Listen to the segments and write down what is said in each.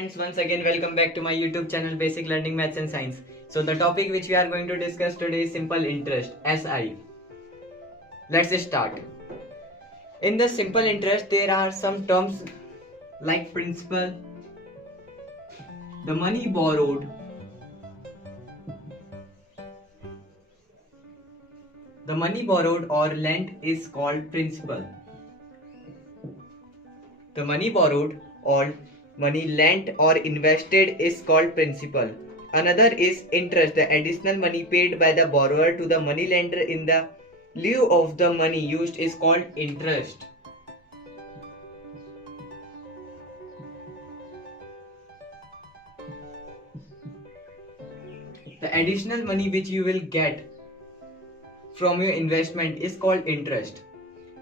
friends, once again welcome back to my YouTube channel Basic Learning Maths and Science. So the topic which we are going to discuss today is simple interest, SI. Let's start. In the simple interest there are some terms like principal, the money borrowed, or lent is called principal. The money borrowed or money lent or invested is called principal. Another is interest, the additional money paid by the borrower to the money lender in the lieu of the money used is called interest. The additional money which you will get from your investment is called interest.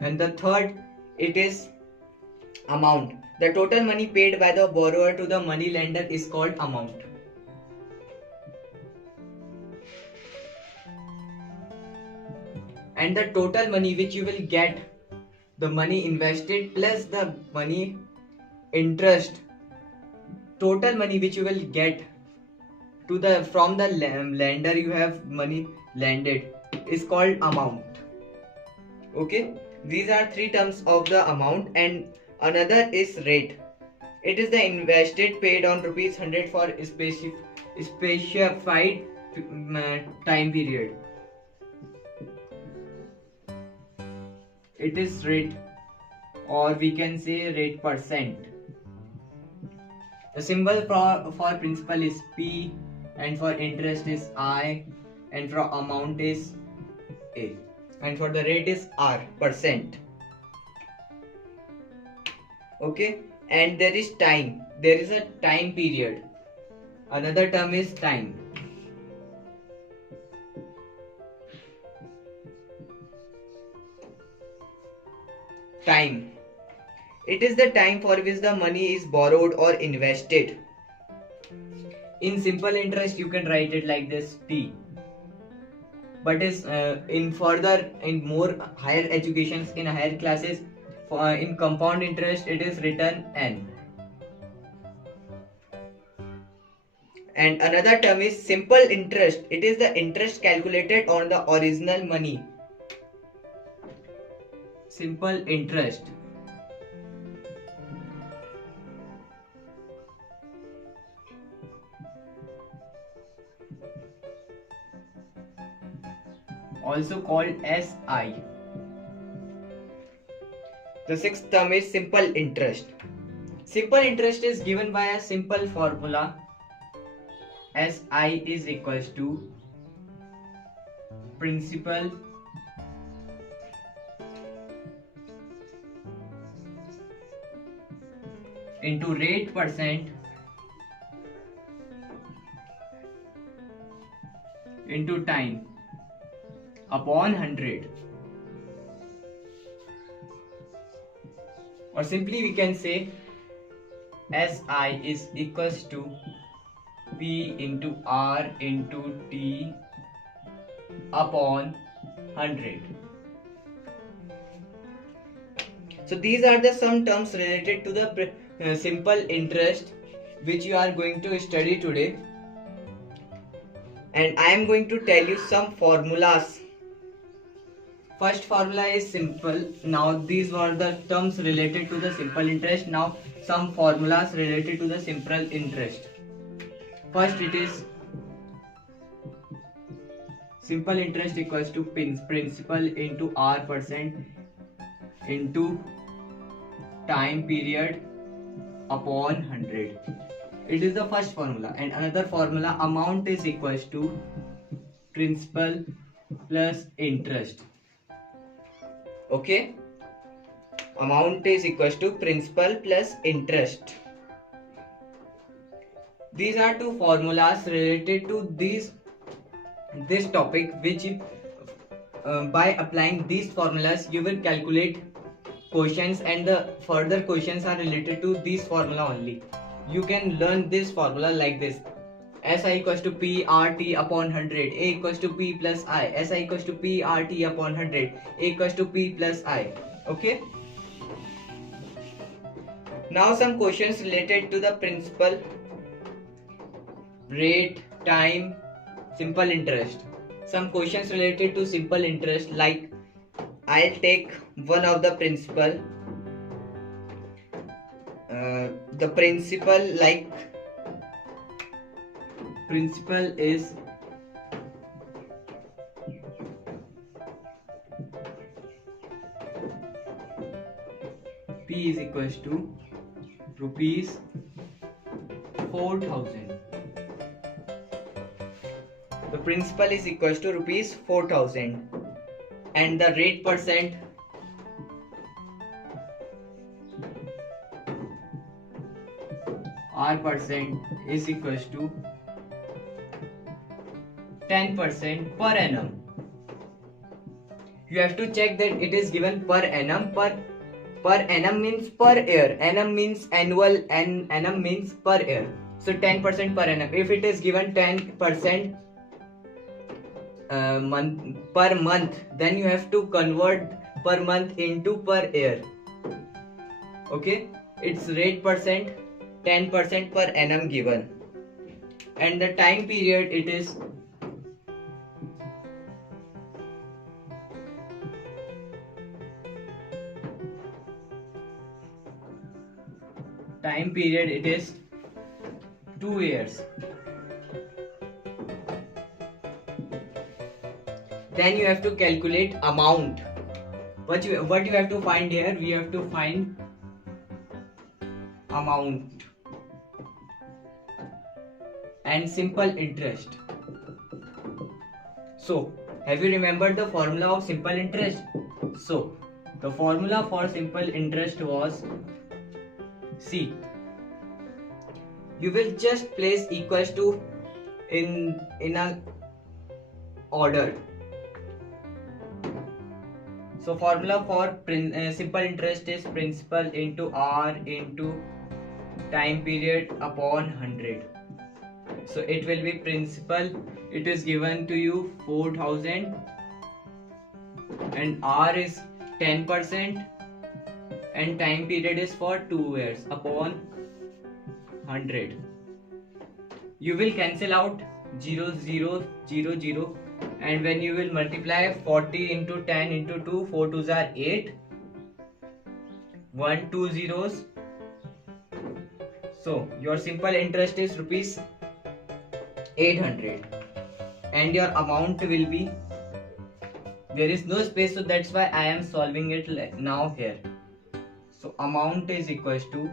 And the third, it is amount. The total money paid by the borrower to the money lender is called amount. And the total money which you will get, the money invested plus the money interest, total money which you will get to the from the lender you have money lended is called amount. Okay, these are three terms of the amount. And another is rate. It is the invested paid on ₹100 for a specified time period. It is rate, or we can say rate percent. The symbol for principal is P, and for interest is I, and for amount is A, and for the rate is R, percent. Okay, and there is time. There is a time period. Another term is time. Time. It is the time for which the money is borrowed or invested. In simple interest, you can write it like this, T. But is in more higher educations, in higher classes, in compound interest, it is written N. And another term is simple interest. It is the interest calculated on the original money. Simple interest. Also called SI. The sixth term is simple interest. Simple interest is given by a simple formula. SI is equals to principal into rate percent into time upon 100. Or simply we can say SI is equals to P into R into T upon 100. So these are the some terms related to the simple interest which you are going to study today. And I am going to tell you some formulas. First formula is simple. Now these were the terms related to the simple interest. Now some formulas related to the simple interest. First, it is simple interest equals to principal into R percent into time period upon 100. It is the first formula. And another formula, amount is equals to principal plus interest. Okay, amount is equals to principal plus interest. These are two formulas related to this topic, which by applying these formulas you will calculate questions, and the further questions are related to this formula only. You can learn this formula like this: SI equals to P RT upon 100, A equals to P plus I, SI equals to P RT upon 100, A equals to P plus I. Okay. Now some questions related to the principal, rate, time, simple interest. Some questions related to simple interest, like I'll take one of the principal. The principal, like principal is P is equals to rupees 4,000. The principal is equals to rupees 4,000 and the rate percent R percent is equals to 10% per annum. You have to check that it is given per annum. Per annum means per year. Annum means annual and annum means per year. So 10% per annum. If it is given 10% per month, then you have to convert per month into per year. Okay, it's rate percent 10% per annum given, and the time period it is time period it is 2 years. Then you have to calculate amount. What you have to find here? We have to find amount and simple interest. So have you remembered the formula of simple interest? So the formula for simple interest was, see, you will just place equals to in a order. So formula for simple interest is principal into R into time period upon 100. So it will be principal, it is given to you 4,000 and R is 10% and time period is for 2 years upon 100. You will cancel out 0 0 0 0, and when you will multiply 40 into 10 into 2, 4 2s are 8, 1 2 zeros. So your simple interest is rupees 800 and your amount will be, there is no space, so that's why I am solving it now here. So amount is equals to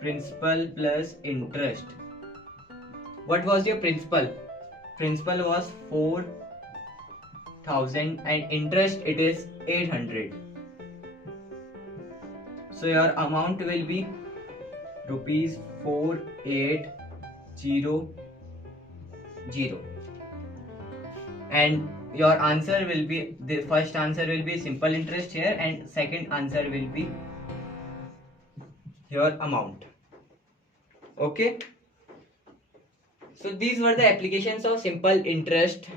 principal plus interest. What was your principal? Principal was 4,000 and interest it is 800. So your amount will be rupees 4800, and your answer will be, the first answer will be simple interest here and second answer will be your amount. Okay, so these were the applications of simple interest.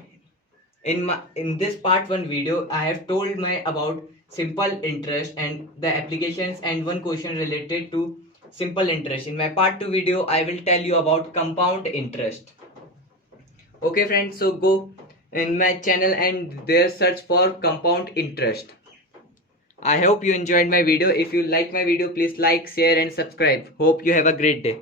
In this part 1 video I have told about simple interest and the applications and one question related to simple interest. In my part 2 video I will tell you about compound interest. Okay friends, so go in my channel and there search for compound interest. I hope you enjoyed my video. If you like my video, please like, share and subscribe. Hope you have a great day.